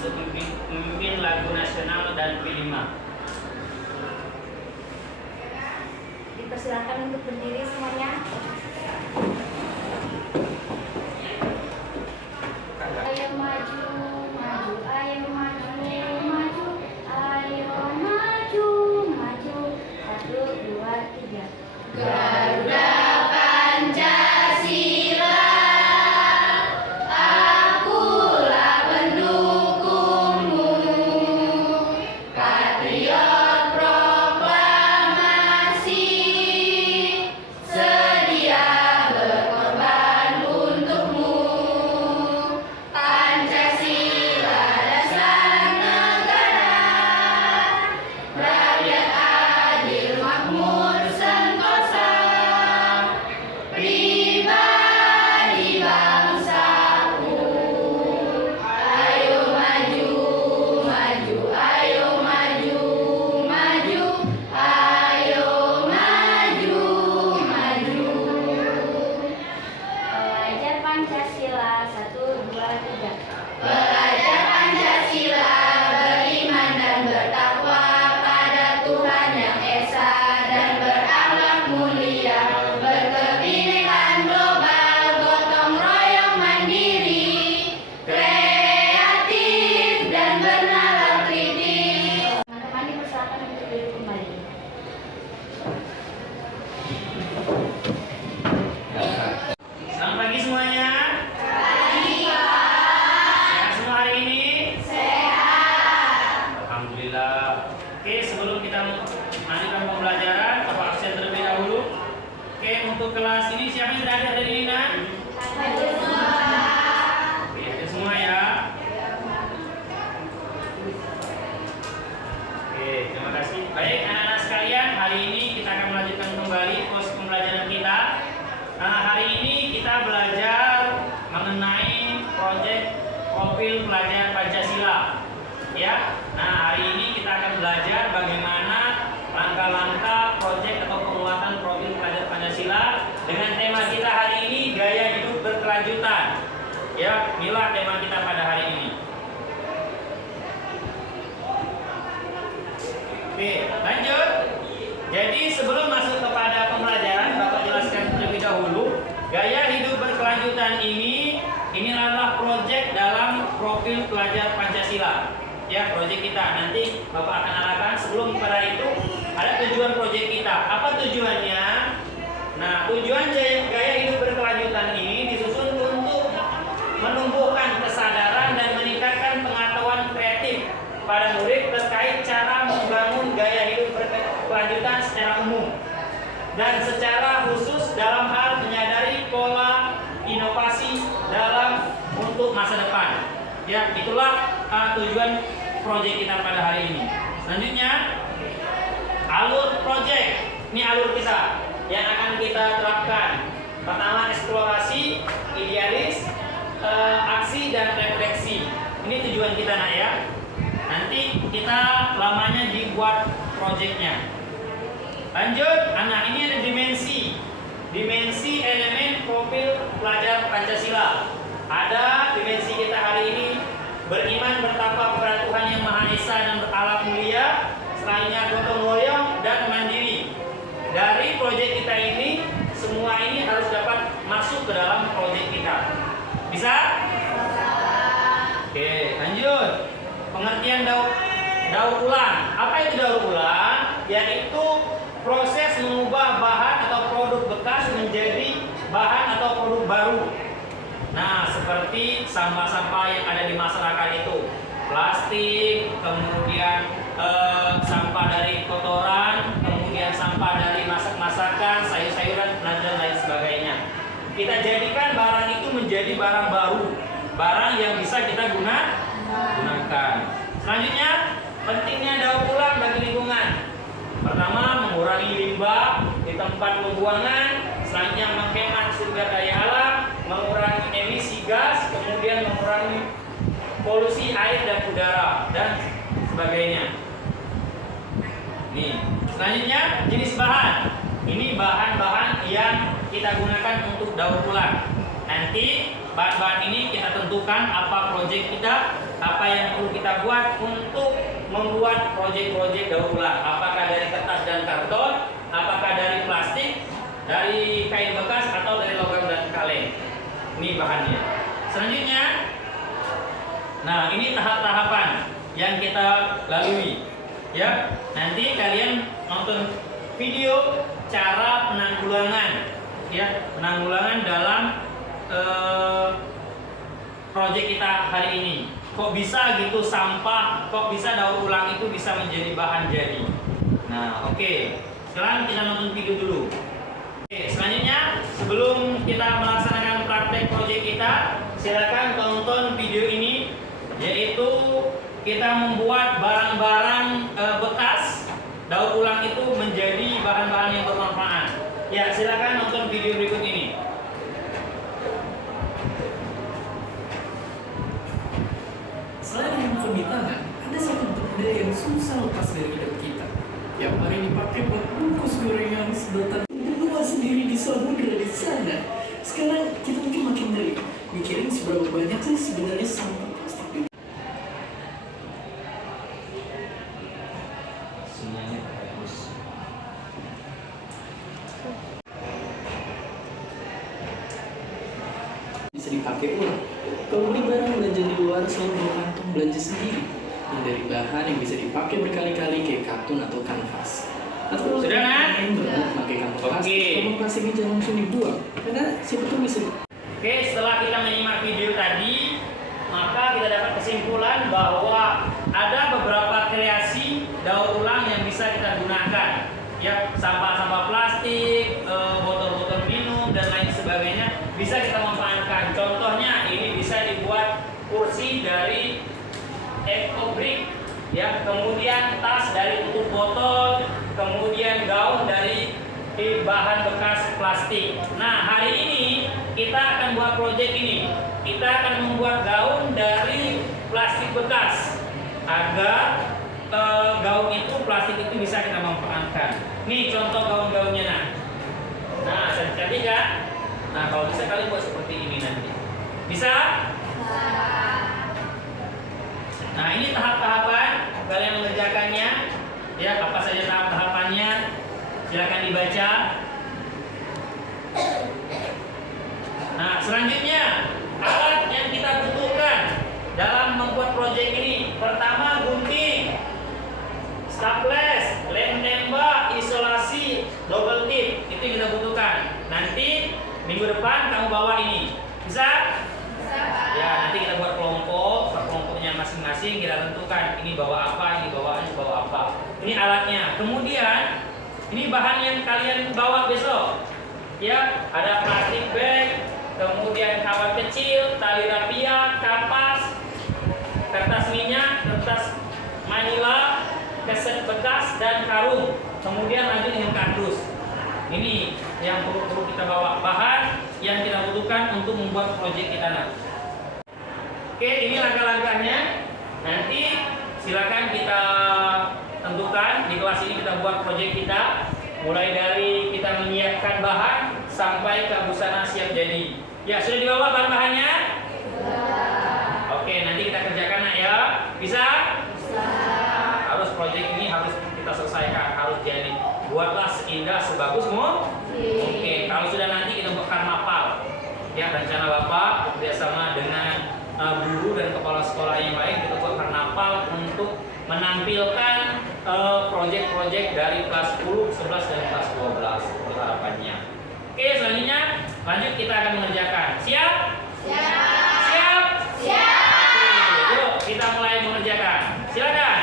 untuk memimpin lagu nasional dan P5. Dipersilakan untuk berdiri semuanya. Ayo maju, maju, ayo maju, maju, ayo maju, maju. 1, 2, 3. Garuda Pancasila, akulah pendukungmu. Patriot proklamasi, sedia berkorban untukmu. Pancasila dasar negara, rakyat adil makmur sentosa, pribadi bangsaku. Ayo maju, maju, ayo maju, maju, ayo maju, maju. Pelajar Pancasila 1, 2, 3. Pelajar Pancasila beriman dan bertakwa pada Tuhan yang Esa dan berakhlak mulia, berkebinekaan global, gotong royong mandiri, kreatif dan bernalar kritis. Teman-teman dipersilakan untuk duduk kembali. Selamat pagi semuanya. Sehat semua hari ini? Sehat. Alhamdulillah. Oke, sebelum kita melanjutkan pembelajaran, Bapak absen terlebih dahulu. Oke, untuk kelas ini siapa yang sudah hadir hari ini, Nak? Oke, hadir semua ya. Oke, terima kasih. Baik, anak-anak sekalian, hari ini kita akan melanjutkan kembali proses pembelajaran kita. Nah, hari ini kita belajar mengenai proyek profil pelajar Pancasila. Ya. Nah, hari ini kita akan belajar bagaimana langkah-langkah proyek atau penguatan profil pelajar Pancasila dengan tema kita hari ini gaya hidup berkelanjutan. Ya, inilah tema kita pada hari ini. Oke, lanjut. Jadi sebelum masuk kepada pembelajaran, Bapak jelaskan terlebih dahulu. Gaya hidup berkelanjutan ini adalah proyek dalam profil pelajar Pancasila. Ya, proyek kita. Nanti Bapak akan arahkan. Sebelum pada itu, ada tujuan proyek kita. Apa tujuannya? Nah, tujuan gaya hidup berkelanjutan ini disusun untuk menumbuhkan kesadaran dan meningkatkan pengetahuan kreatif pada murid terkait cara membangun gaya hidup berkelanjutan secara umum dan secara khusus dalam hal menyadari pola inovasi dalam untuk masa depan. Ya, itulah tujuan proyek kita pada hari ini. Selanjutnya, alur proyek. Ini alur kita yang akan kita terapkan. Pertama, eksplorasi, idealis, aksi dan refleksi. Ini tujuan kita, Nak, ya. Nanti kita lamanya dibuat proyeknya. Lanjut, anak ini ada dimensi elemen profil pelajar Pancasila. Ada dimensi kita hari ini beriman bertakwa kepada Tuhan yang Maha Esa dan berakhlak mulia, selanjutnya gotong royong dan mandiri. Dari proyek kita ini, semua ini harus dapat masuk ke dalam proyek kita. Bisa? Oke, lanjut. Pengertian daur ulang. Apa itu daur ulang? Yaitu proses mengubah bahan atau produk bekas menjadi bahan atau produk baru. Nah, seperti sampah-sampah yang ada di masyarakat itu, plastik, kemudian sampah dari kotoran, kemudian sampah dari masak-masakan, sayur-sayuran, dan lain sebagainya. Kita jadikan barang itu menjadi barang baru, barang yang bisa kita gunakan. Selanjutnya, pentingnya daur ulang bagi lingkungan. Pertama, mengurangi limbah di tempat pembuangan, selanjutnya menghemat sumber daya alam, mengurangi emisi gas, kemudian mengurangi polusi air dan udara dan sebagainya. Nih, selanjutnya jenis bahan. Ini bahan-bahan yang kita gunakan untuk daur ulang. Nah, nanti bahan-bahan ini kita tentukan apa proyek kita, apa yang perlu kita buat untuk membuat proyek-proyek daur ulang. Apakah dari kertas dan karton, apakah dari plastik, dari kain bekas, atau dari logam dan kaleng. Ini bahannya. Selanjutnya, nah ini tahap-tahapan yang kita lalui. Ya, nanti kalian nonton video cara penanggulangan, ya, penanggulangan dalam proyek kita hari ini. Kok bisa gitu sampah, kok bisa daur ulang itu bisa menjadi bahan jadi. Nah, oke. Sekarang kita nonton video dulu. Oke, selanjutnya sebelum kita melaksanakan praktek proyek kita, silakan tonton video ini, yaitu kita membuat barang-barang bekas daur ulang itu menjadi bahan-bahan yang bermanfaat. Ya, silakan nonton video berikut ini. Selain handphone di tangan, ada satu benda yang susah lepas dari hidup kita. Yang hari dipakai buat bungkus gorengan sedotan berdua sendiri di samudera di sana. Sekarang kita mungkin makin ngeri, mikirin seberapa banyak sih sebenarnya sampah plastik di Semuanya bagus. bisa dipakai ulang. Kalau beli barang belanja di luar, selalu bawa kantong belanja sendiri yang dari bahan yang bisa dipakai berkali-kali kayak kartun atau kanvas. Atau Sudah, Nak? yang berat pakai kantong plastik, Oke. kantong plastiknya jangan langsung dibuang karena siapa tuh bisa. Oke, setelah kita menyimak video tadi, maka kita dapat kesimpulan bahwa ada beberapa kreasi daur ulang yang bisa kita gunakan. Ya, sampah-sampah plastik, botol-botol minum dan lain sebagainya bisa kita manfaatkan. Contohnya ini bisa dibuat kursi dari ecobrick, ya, kemudian tas dari tutup botol, kemudian gaun dari bahan bekas plastik. Nah, hari ini kita akan buat proyek ini. Kita akan membuat gaun dari plastik bekas agar gaun itu, plastik itu bisa kita manfaatkan. Nih contoh gaun-gaunnya, nah cantik kan? Nah, kalau bisa kalian buat seperti ini nanti. Bisa? Nah, ini tahap-tahapan kalian mengerjakannya. Ya, apa saja tahap-tahapannya? Silakan dibaca. Nah, selanjutnya alat yang kita butuhkan dalam membuat proyek ini. Pertama, gunting, staples, lem tembak, isolasi, double tip. Itu yang kita butuhkan. Nanti minggu depan kamu bawa ini. Bisa? Ya, nanti kita buat kelompok, per kelompoknya masing-masing kita tentukan ini bawa apa, ini bawa apa. Ini alatnya. Kemudian ini bahan yang kalian bawa besok. Ya, ada plastik bag, kemudian kawat kecil, tali rapia, kapas, kertas minyak, kertas manila, keset bekas dan karung. Kemudian lanjut dengan kardus. Ini yang perlu kita bawa, bahan yang kita butuhkan untuk membuat proyek kita nanti. Oke, ini langkah-langkahnya. Nanti silakan kita tentukan di kelas ini kita buat proyek kita, mulai dari kita menyiapkan bahan sampai ke busana siap jadi. Ya, sudah dibawa bahan-bahannya? Oke, nanti kita kerjakan, Nak, ya. Bisa? Harus proyek ini harus kita selesaikan, harus jadi. Buatlah seindah sebagus mungkin. Kalau sudah nanti kita buat karnaval. Ya, rencana Bapak bekerjasama dengan guru dan kepala sekolah yang lain kita buat karnaval untuk menampilkan proyek-proyek dari kelas 10, 11 dan kelas 12 harapannya. Oke, selanjutnya lanjut kita akan mengerjakan. Siap? Siap? Oke, yuk kita mulai mengerjakan. Silakan.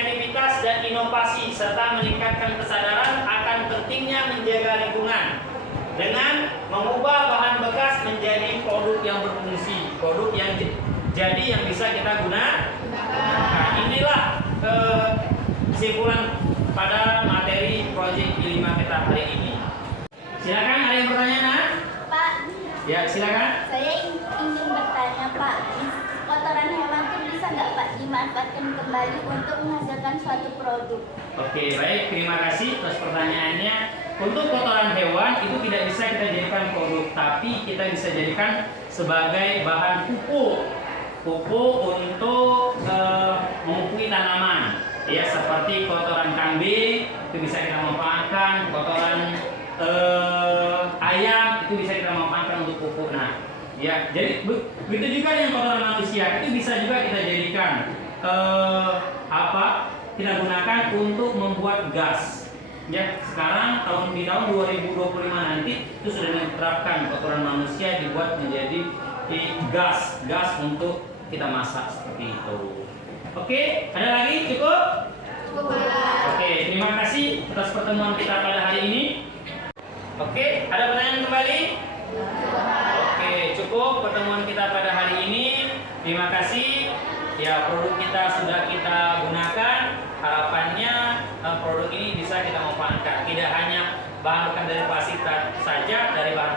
kreativitas dan inovasi serta meningkatkan kesadaran akan pentingnya menjaga lingkungan dengan mengubah bahan bekas menjadi produk yang berfungsi, produk yang jadi yang bisa kita gunakan. Nah, inilah kesimpulan pada materi proyek I5 kita hari ini. Silakan, ada yang bertanya, Nak? Pak, Ya, silakan. saya ingin bertanya Pak, kotoran hewan itu bisa nggak Pak dimanfaatkan kembali untuk menghasilkan suatu produk? Oke, baik. Terima kasih atas pertanyaannya. Untuk kotoran hewan itu tidak bisa kita jadikan produk, tapi kita bisa jadikan sebagai bahan pupuk. Pupuk untuk memupui tanaman. Ya, seperti kotoran kambing itu bisa kita manfaatkan, kotoran ayam itu bisa kita manfaatkan untuk pupuk. Nah, ya, jadi begitu juga dengan kotoran manusia itu bisa juga kita jadikan kita gunakan untuk membuat gas. Ya, sekarang di tahun 2025 nanti itu sudah diterapkan kotoran manusia dibuat menjadi gas untuk kita masak seperti itu. Oke, ada lagi? Cukup? Cukup Pak. Oke, terima kasih atas pertemuan kita pada hari ini. Oke, ada pertanyaan kembali? Oke, cukup pertemuan kita pada hari ini. Terima kasih. Ya, produk kita sudah kita gunakan. Harapannya produk ini bisa kita manfaatkan. Tidak hanya bahan bekas dari plastik saja, dari bahan